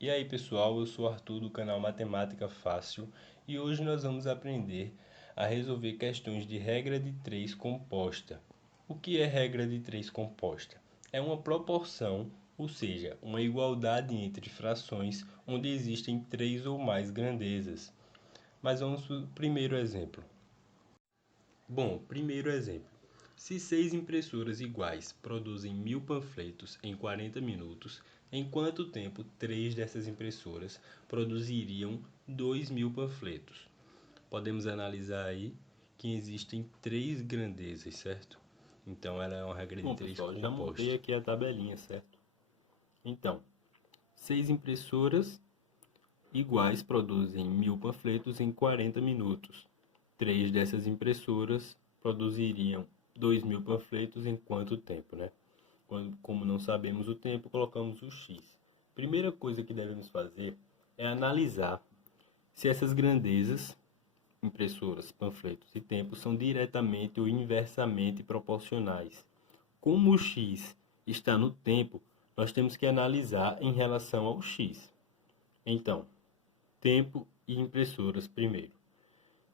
E aí pessoal, eu sou o Arthur do canal Matemática Fácil e hoje nós vamos aprender a resolver questões de regra de 3 composta. O que é regra de 3 composta? É uma proporção, ou seja, uma igualdade entre frações onde existem 3 ou mais grandezas. Mas vamos para o primeiro exemplo. Bom, primeiro exemplo. Se 6 impressoras iguais produzem 1000 panfletos em 40 minutos, em quanto tempo 3 dessas impressoras produziriam 2000 panfletos? Podemos analisar aí que existem 3 grandezas, certo? Então ela é uma regra de Bom, 3 pessoal, já montei composta. aqui a tabelinha, certo? Então, 6 impressoras iguais produzem 1000 panfletos em 40 minutos. 3 dessas impressoras produziriam 2000 panfletos em quanto tempo, né? Como não sabemos o tempo, colocamos o x. Primeira coisa que devemos fazer é analisar se essas grandezas, impressoras, panfletos e tempo, são diretamente ou inversamente proporcionais. Como o x está no tempo, nós temos que analisar em relação ao x. Então, tempo e impressoras primeiro.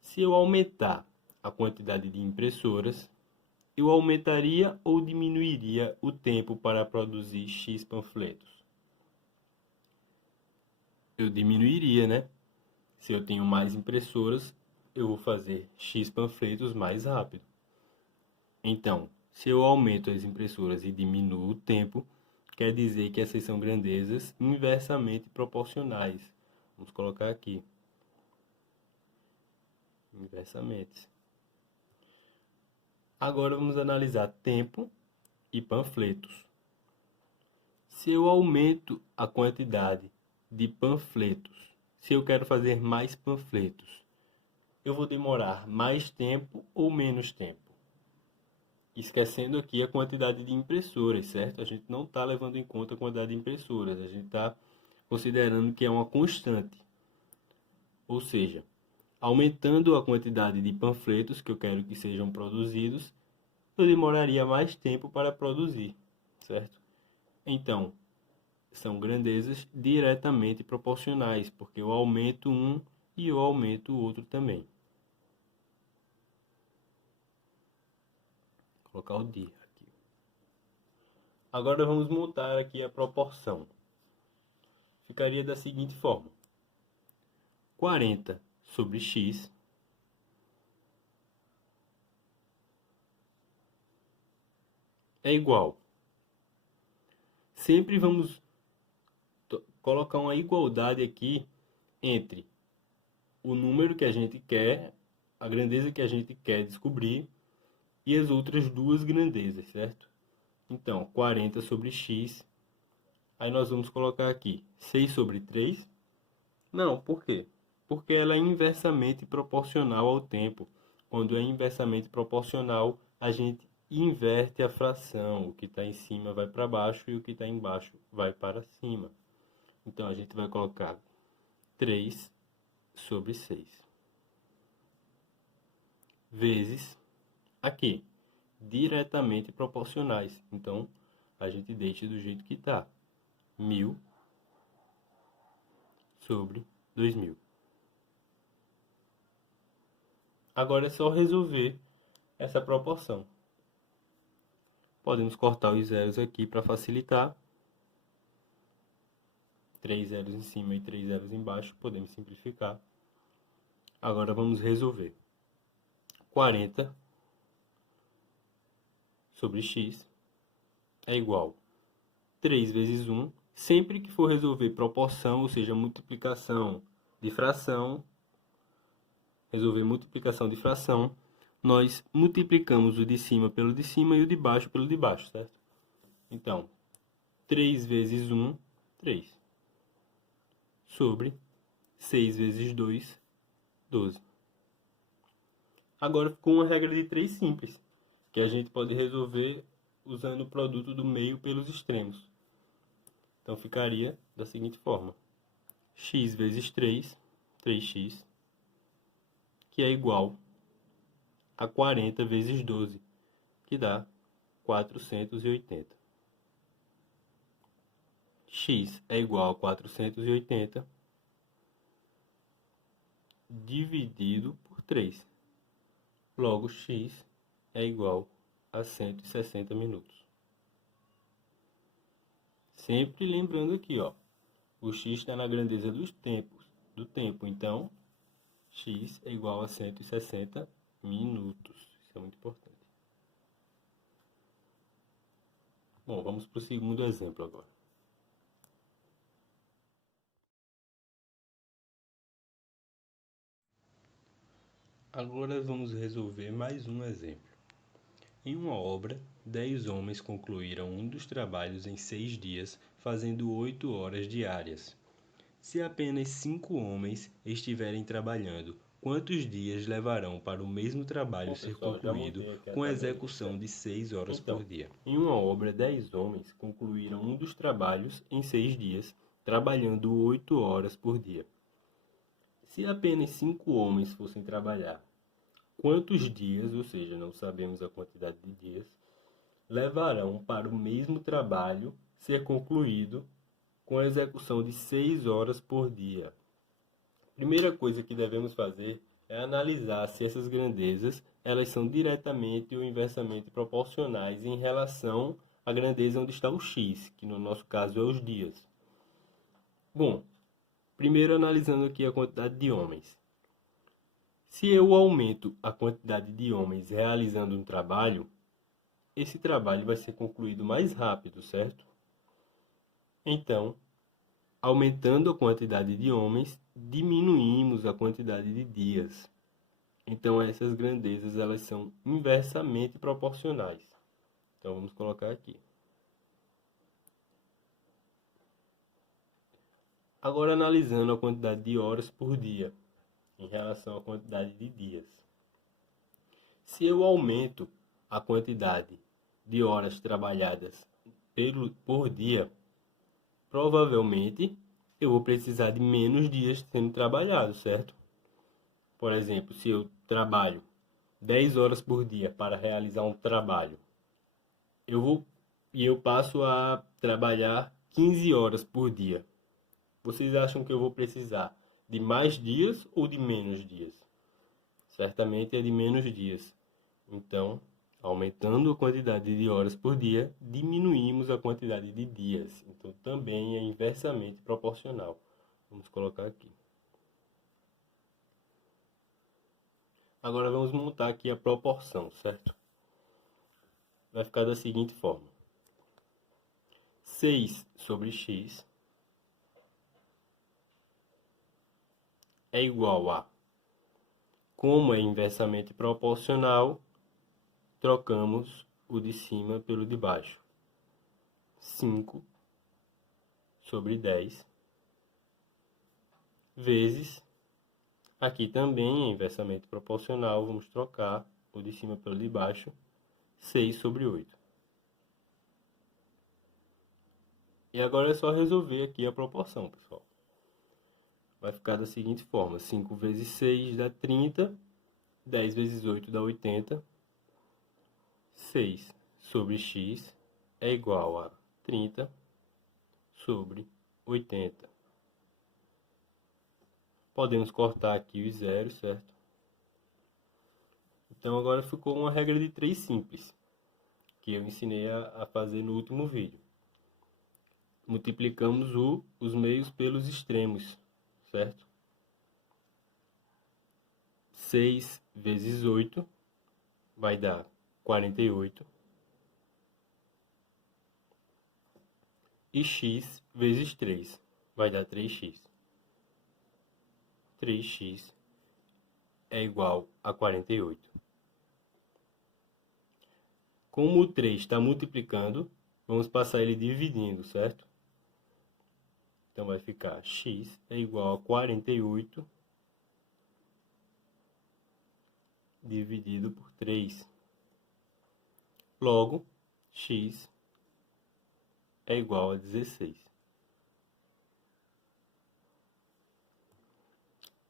Se eu aumentar a quantidade de impressoras, eu aumentaria ou diminuiria o tempo para produzir X panfletos? Eu diminuiria, né? Se eu tenho mais impressoras, eu vou fazer X panfletos mais rápido. Então, se eu aumento as impressoras e diminuo o tempo, quer dizer que essas são grandezas inversamente proporcionais. Vamos colocar aqui, inversamente. Agora vamos analisar tempo e panfletos. Se eu aumento a quantidade de panfletos, se eu quero fazer mais panfletos, eu vou demorar mais tempo ou menos tempo? Esquecendo aqui a quantidade de impressoras, certo? A gente não está levando em conta a quantidade de impressoras, a gente está considerando que é uma constante. Ou seja, aumentando a quantidade de panfletos que eu quero que sejam produzidos, eu demoraria mais tempo para produzir, certo? Então, são grandezas diretamente proporcionais, porque eu aumento um e eu aumento o outro também. Vou colocar o dir aqui. Agora vamos montar aqui a proporção. Ficaria da seguinte forma: 40 sobre x é igual. Sempre vamos colocar uma igualdade aqui entre o número que a gente quer, a grandeza que a gente quer descobrir e as outras duas grandezas, certo? Então, 40 sobre x. Aí nós vamos colocar aqui 6 sobre 3. Não, por quê? Porque ela é inversamente proporcional ao tempo. Quando é inversamente proporcional, a gente inverte a fração. O que está em cima vai para baixo e o que está embaixo vai para cima. Então, a gente vai colocar 3 sobre 6 vezes aqui, diretamente proporcionais. Então, a gente deixa do jeito que está. 1000 sobre 2000. Agora é só resolver essa proporção. Podemos cortar os zeros aqui para facilitar. 3 zeros em cima e 3 zeros embaixo, podemos simplificar. Agora vamos resolver. 40 sobre x é igual a 3 vezes 1. Sempre que for resolver proporção, ou seja, multiplicação de fração, resolver multiplicação de fração, nós multiplicamos o de cima pelo de cima e o de baixo pelo de baixo, certo? Então, 3 vezes 1, 3. Sobre 6 vezes 2, 12. Agora ficou uma regra de 3 simples, que a gente pode resolver usando o produto do meio pelos extremos. Então ficaria da seguinte forma: x vezes 3, 3x, que é igual a 40 vezes 12, que dá 480. x é igual a 480 dividido por 3. Logo, x é igual a 160 minutos. Sempre lembrando aqui, ó, o x está na grandeza do tempo, então x é igual a 160 minutos. Isso é muito importante. Bom, vamos para o segundo exemplo agora. Agora vamos resolver mais um exemplo. Em uma obra, 10 homens concluíram um dos trabalhos em 6 dias, fazendo 8 horas diárias. Se apenas 5 homens estiverem trabalhando, quantos dias levarão para o mesmo trabalho Bom, ser pessoal, já concluído montei aqui a com a tabela, execução certo? de 6 horas Então, por dia? em uma obra, 10 homens concluíram um dos trabalhos em 6 dias, trabalhando 8 horas por dia. Se apenas 5 homens fossem trabalhar, quantos dias, ou seja, não sabemos a quantidade de dias, levarão para o mesmo trabalho ser concluído com a execução de 6 horas por dia? Primeira coisa que devemos fazer é analisar se essas grandezas elas são diretamente ou inversamente proporcionais em relação à grandeza onde está o x, que no nosso caso é os dias. Bom, primeiro analisando aqui a quantidade de homens. Se eu aumento a quantidade de homens realizando um trabalho, esse trabalho vai ser concluído mais rápido, certo? Então, aumentando a quantidade de homens, diminuímos a quantidade de dias. Então, essas grandezas elas são inversamente proporcionais. Então, vamos colocar aqui. Agora, analisando a quantidade de horas por dia em relação à quantidade de dias. Se eu aumento a quantidade de horas trabalhadas por dia, provavelmente eu vou precisar de menos dias sendo trabalhado, certo? Por exemplo, se eu trabalho 10 horas por dia para realizar um trabalho, eu passo a trabalhar 15 horas por dia. Vocês acham que eu vou precisar de mais dias ou de menos dias? Certamente é de menos dias. Então, aumentando a quantidade de horas por dia, diminuímos a quantidade de dias. Então, também é inversamente proporcional. Vamos colocar aqui. Agora vamos montar aqui a proporção, certo? Vai ficar da seguinte forma. 6 sobre x é igual a, como é inversamente proporcional, trocamos o de cima pelo de baixo. 5 sobre 10 vezes, aqui também é inversamente proporcional, vamos trocar o de cima pelo de baixo, 6 sobre 8. E agora é só resolver aqui a proporção, pessoal. Vai ficar da seguinte forma, 5 vezes 6 dá 30, 10 vezes 8 dá 80, 6 sobre x é igual a 30 sobre 80. Podemos cortar aqui os zeros, certo? Então agora ficou uma regra de 3 simples, que eu ensinei a fazer no último vídeo. Multiplicamos os meios pelos extremos, certo? 6 vezes 8 vai dar 48. E x vezes 3 vai dar 3x. 3x é igual a 48. Como o 3 está multiplicando, vamos passar ele dividindo, certo? Então vai ficar x é igual a 48 dividido por 3. Logo, x é igual a 16.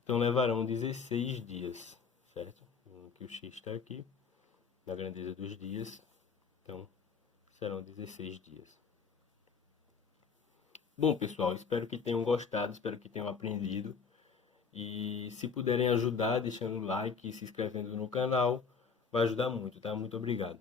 Então levarão 16 dias, certo? Que o x está aqui, na grandeza dos dias. Então serão 16 dias. Bom, pessoal, espero que tenham gostado, espero que tenham aprendido. E se puderem ajudar, deixando o like e se inscrevendo no canal, vai ajudar muito, tá? Muito obrigado.